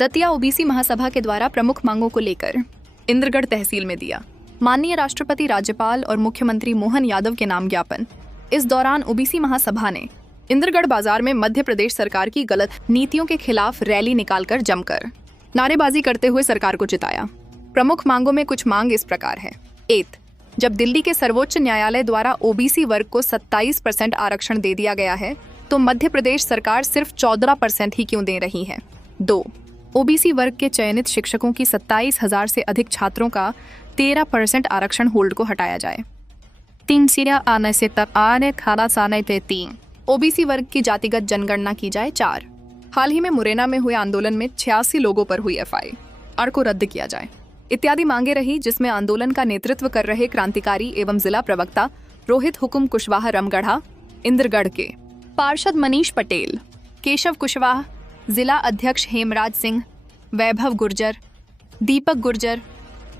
Datia OBC महासभा के द्वारा प्रमुख मांगों को लेकर इंद्रगढ़ तहसील में दिया माननीय राष्ट्रपति, राज्यपाल और मुख्यमंत्री मोहन यादव के नाम ज्ञापन। इस दौरान ओबीसी महासभा ने इंद्रगढ़ बाजार में मध्य प्रदेश सरकार की गलत नीतियों के खिलाफ रैली निकालकर जमकर नारेबाजी करते हुए सरकार को जिताया। प्रमुख मांगों में कुछ मांग इस प्रकार है। 1. जब दिल्ली के सर्वोच्च न्यायालय द्वारा ओबीसी वर्ग को 27% आरक्षण दे दिया गया है तो मध्य प्रदेश सरकार सिर्फ 14% ही क्यों दे रही है। 2. ओबीसी वर्ग के चयनित शिक्षकों की 27,000 से अधिक छात्रों का 13% आरक्षण होल्ड को हटाया जाए। 3 सिरा आने से तक आने खाना साने पे 3 ओबीसी वर्ग की जातिगत जनगणना की जाए। 4. हाल ही में मुरैना में हुए आंदोलन में 86 लोगों पर हुई एफआईआर को रद्द किया जाए इत्यादि मांगे रही, जिसमें आंदोलन का नेतृत्व कर रहे क्रांतिकारी एवं जिला प्रवक्ता रोहित हुकुम कुशवाहा रमगढ़ा, इंद्रगढ़ के पार्षद मनीष पटेल, केशव कुशवाहा, जिला अध्यक्ष हेमराज सिंह, वैभव गुर्जर, दीपक गुर्जर,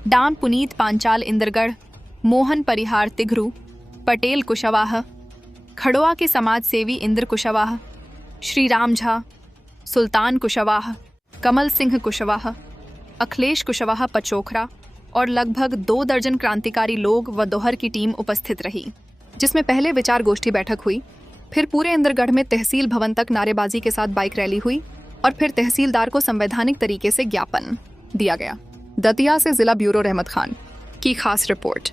डान पुनीत पांचाल इंद्रगढ़, मोहन परिहार तिघरू, पटेल कुशवाहा, खड़ोआ के समाज सेवी इंद्र कुशवाहा, श्री राम झा, सुल्तान कुशवाहा, कमल सिंह कुशवाहा, अखिलेश कुशवाहा पचोखरा और लगभग 2 दर्जन क्रांतिकारी लोग व दोहर की टीम उपस्थित रही, जिसमें पहले विचार गोष्ठी बैठक हुई, फिर पूरे इंद्रगढ़ में तहसील भवन तक नारेबाजी के साथ बाइक रैली हुई और फिर तहसीलदार को संवैधानिक तरीके से ज्ञापन दिया गया। दतिया से जिला ब्यूरो रहमत खान की खास रिपोर्ट।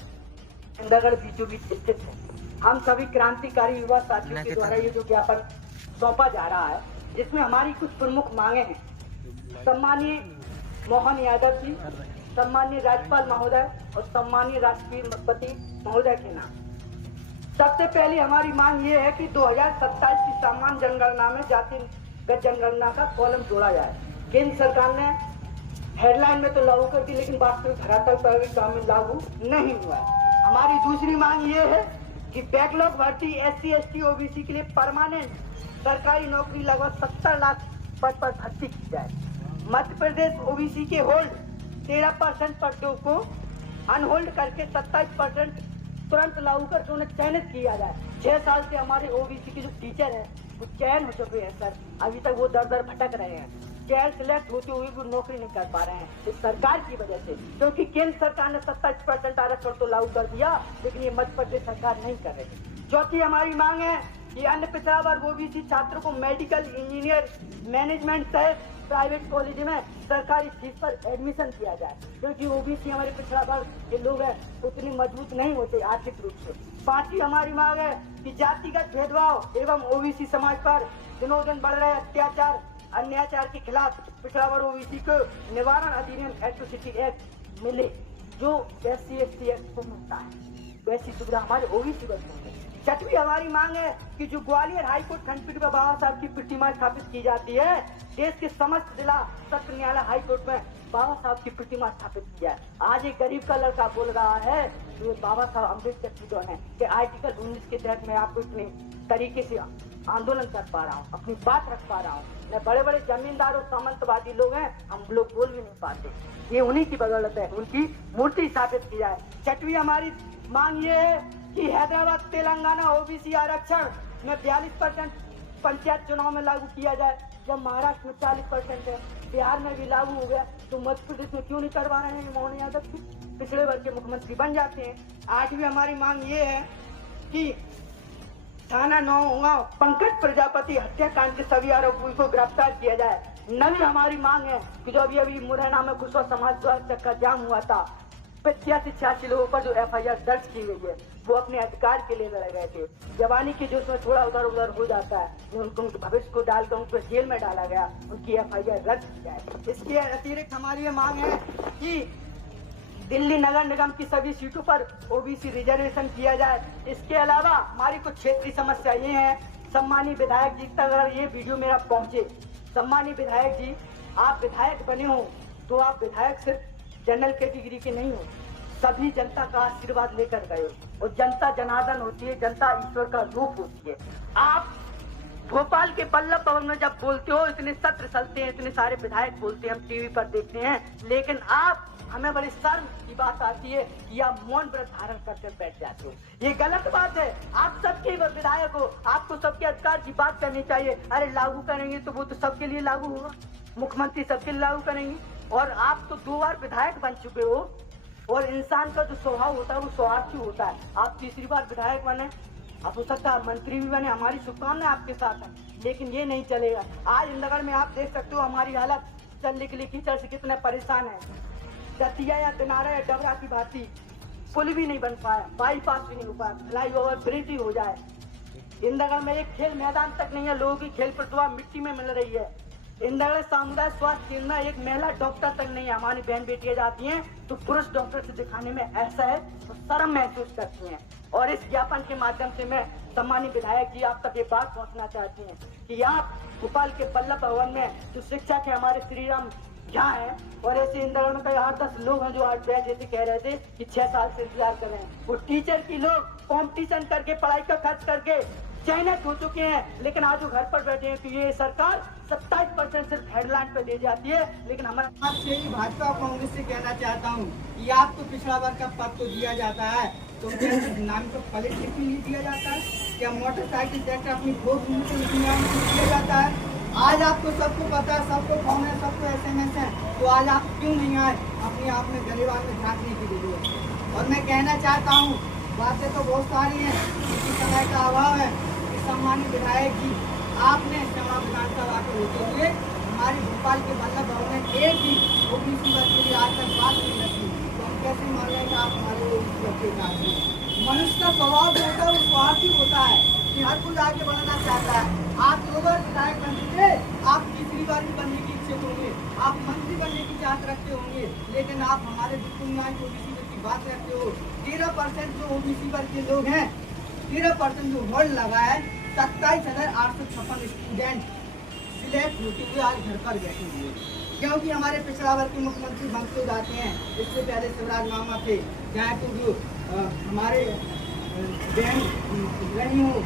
इंद्रगढ़ बीचों बीच स्थित है। हम सभी क्रांतिकारी युवा साथियों के द्वारा ये जो ज्ञापन सौंपा जा रहा है, जिसमें हमारी कुछ प्रमुख मांगे हैं। सम्मानीय मोहन यादव जी, सम्मानीय राज्यपाल महोदय और सम्मानीय राष्ट्रपति महोदय के नाम। सबसे पहली हमारी मांग ये है कि 2027 की सामान्य जनगणना में जातिगत जनगणना का कॉलम जोड़ा जाए। केंद्र सरकार ने हेडलाइन में तो लागू कर दी, लेकिन वास्तविक धरातल पर काम में लागू नहीं हुआ। हमारी दूसरी मांग ये है कि बैकलॉग भर्ती SC ST OBC के लिए परमानेंट सरकारी नौकरी लगभग 70 लाख पद पर भर्ती की जाए। मध्य प्रदेश OBC के होल्ड 13% पदों को अनहोल्ड करके 27% तुरंत लागू कर उन्हें चयनित किया जाए। 6 साल से हमारे OBC के जो टीचर हैं वो चयन हो चुके हैं सर, अभी तक वो दर दर भटक रहे हैं। चयन सिलेक्ट होते हुए भी नौकरी नहीं कर पा रहे हैं इस सरकार की वजह से, क्योंकि केंद्र सरकार ने 27% आरक्षण तो लागू कर दिया, लेकिन ये मध्य प्रदेश सरकार नहीं कर रही। चौथी हमारी मांग है कि अन्य पिछड़ा वर्ग OBC छात्रों को मेडिकल, इंजीनियर, मैनेजमेंट सहित प्राइवेट कॉलेज में सरकारी फीस पर एडमिशन किया जाए, क्योंकि OBC हमारे पिछड़ा वर्ग के लोग हैं उतनी मजबूत नहीं होते आर्थिक रूप से। 5वीं हमारी मांग है कि जातिगत भेदभाव एवं OBC समाज पर दिनों दिन बढ़ रहे अत्याचार अन्याचार के खिलाफ पिछड़ा वर्ग OBC को निवारण अधिनियम एट्रोसिटी एक्ट मिले, जो SC ST एक्ट को मिलता है, वैसी सुविधा हमारे OBC वर्ग को मिले। 6वीं हमारी मांग है कि जो ग्वालियर हाईकोर्ट खंडपीठ में बाबा साहब की प्रतिमा स्थापित की जाती है, देश के समस्त जिला सत्र न्यायालय हाईकोर्ट में बाबा साहब की प्रतिमा स्थापित की जाए। आज एक गरीब का लड़का बोल रहा है तो बाबा साहब अम्बेडकर की जो है कि आर्टिकल 19 के तहत मैं आपको इतने तरीके से आंदोलन कर पा रहा हूँ, अपनी बात रख पा रहा हूँ। न बड़े बड़े जमींदार और सामंतवादी लोग हैं, हम लोग बोल भी नहीं पाते, ये उन्हीं की बदौलत है। उनकी मूर्ति स्थापित की जाए। 6वीं हमारी मांग ये है कि हैदराबाद तेलंगाना OBC आरक्षण में 42% पंचायत चुनाव में लागू किया जाए। जब महाराष्ट्र में 40% है, बिहार में भी लागू हो गया, तो मध्य प्रदेश में क्यों नहीं करवा रहे हैं मोहन यादव जी? पिछड़े वर्ग के मुख्यमंत्री बन जाते हैं। 8वीं हमारी मांग ये है कि थाना नौगांव पंकज प्रजापति हत्याकांड के सभी आरोपियों को गिरफ्तार किया जाए। 9वीं हमारी मांग है कि जो अभी मुरैना में कुशवा समाज द्वारा चक्का जाम हुआ था, 85-86 लोगों पर जो FIR दर्ज की गई है, वो अपने अधिकार के लिए लड़ गए थे। जवानी के जो उसमें थोड़ा उधर उधर हो जाता है, उनको भविष्य को डालकर उनको जेल में डाला गया, उनकी FIR रद्द की जाए। इसके अतिरिक्त हमारी ये मांग है कि दिल्ली नगर निगम की सभी सीटों पर OBC रिजर्वेशन किया जाए। इसके अलावा हमारी कुछ क्षेत्रीय समस्या ये है। सम्मानीय विधायक जी तक अगर ये वीडियो मेरा पहुंचे, सम्मानीय विधायक जी, आप विधायक बने हो तो आप विधायक सिर्फ जनरल कैटेगरी के नहीं हो, सभी जनता का आशीर्वाद लेकर गए हो, और जनता जनार्दन होती है, जनता ईश्वर का रूप होती है। आप भोपाल के पल्लव भवन में जब बोलते हो, इतने सत्र चलते हैं, इतने सारे विधायक बोलते हैं, हम टीवी पर देखते हैं, लेकिन आप, हमें बड़ी शर्म की बात आती है कि आप मौन व्रत धारण करके बैठ जाते हो। ये गलत बात है। आप सबके विधायक हो, आपको सबके अधिकार की बात करनी चाहिए। अरे लागू करेंगे तो वो तो सबके लिए लागू होगा, मुख्यमंत्री सबके लिए लागू करेंगे। और आप तो 2 बार विधायक बन चुके हो, और इंसान का जो स्वभाव होता है वो स्वार्थी होता है। आप तीसरी बार विधायक बने, आप हो सकता है मंत्री भी बने, हमारी शुभकामनाएं आपके साथ है, लेकिन ये नहीं चलेगा। आज इंदगढ़ में आप देख सकते हो हमारी हालत, चलने के लिए कीचड़ से कितने परेशान है। दतिया या दिनारा या डबरा की भांति पुल भी नहीं बन पाया, बाईपास भी नहीं हो पाया, फ्लाई ओवर ब्रिज ही हो जाए। इंदगढ़ में एक खेल मैदान तक नहीं है, लोगों की खेल प्रतिभा मिट्टी में मिल रही है। इंदगढ़ सामुदायिक स्वास्थ्य केंद्र में एक महिला डॉक्टर तक नहीं है। हमारी बहन बेटियां जाती हैं तो पुरुष डॉक्टर से दिखाने में ऐसा है तो शर्म महसूस करती हैं। और इस ज्ञापन के माध्यम से मैं सम्मानित विधायक जी आप तक ये बात पहुंचना चाहती हैं कि आप भोपाल के पल्लव भवन में जो शिक्षक है हमारे श्रीराम यहाँ है, और ऐसे इंदगढ़ में कई 8-10 लोग हैं जो आज बैठे थे, कह रहे थे कि 6 साल से इंतजार कर रहे हैं। वो टीचर की लोग कंपटीशन करके, पढ़ाई का खर्च करके चयनित हो चुके हैं, लेकिन आज वो घर पर बैठे हैं कि ये सरकार 27% सिर्फ हेडलाइन पे दे जाती है। लेकिन हमारे आपसे ही भाजपा कांग्रेस से कहना चाहता हूँ कि आपको पिछड़ा वर्ग का पद तो दिया जाता है, तो क्या नाम को पॉलिटिक्स में नहीं दिया जाता है? क्या मोटरसाइकिल ट्रैक्टर अपनी भोग दिया जाता है? आज आपको सबको पता है, सबको फोन है, सबको SMS है, तो आज आप क्यों नहीं आए अपने आप में गरीबान में झांकने के लिए? और मैं कहना चाहता हूँ, बातें तो बहुत सारी हैं, किसी समय का अभाव है। सम्मानित विधायक जी, आपने क्षमा विधानसभा के होते हुए हमारे भोपाल के पल्लव भवन में एक भी OBC वर्ग के लिए आज तक बात नहीं रखी, तो हम कैसे मान रहे हैं कि आप हमारे OBC वर्ग के साथ हैं? मनुष्य का स्वभाव जो होता है वो स्वार्थी होता है कि हर कोई आगे बढ़ना चाहता है। आप 2 बार विधायक बन चुके, आप तीसरी बार भी बनने की इच्छुक होंगे, आप मंत्री बनने की चाहत रखते होंगे, लेकिन आप हमारे बिल्कुल OBC वर्ग की बात रखते हो। 13% जो OBC वर्ग के लोग हैं, 13% जो होल्ड लगा है, 27,856 स्टूडेंट सिलेक्ट होते हुए आज घर पर बैठे हुए, क्योंकि हमारे पिछड़ा वर्ग के मुख्यमंत्री बनते जाते हैं। इससे पहले शिवराज मामा थे, चाहे तो जो हमारे बहन रही हूँ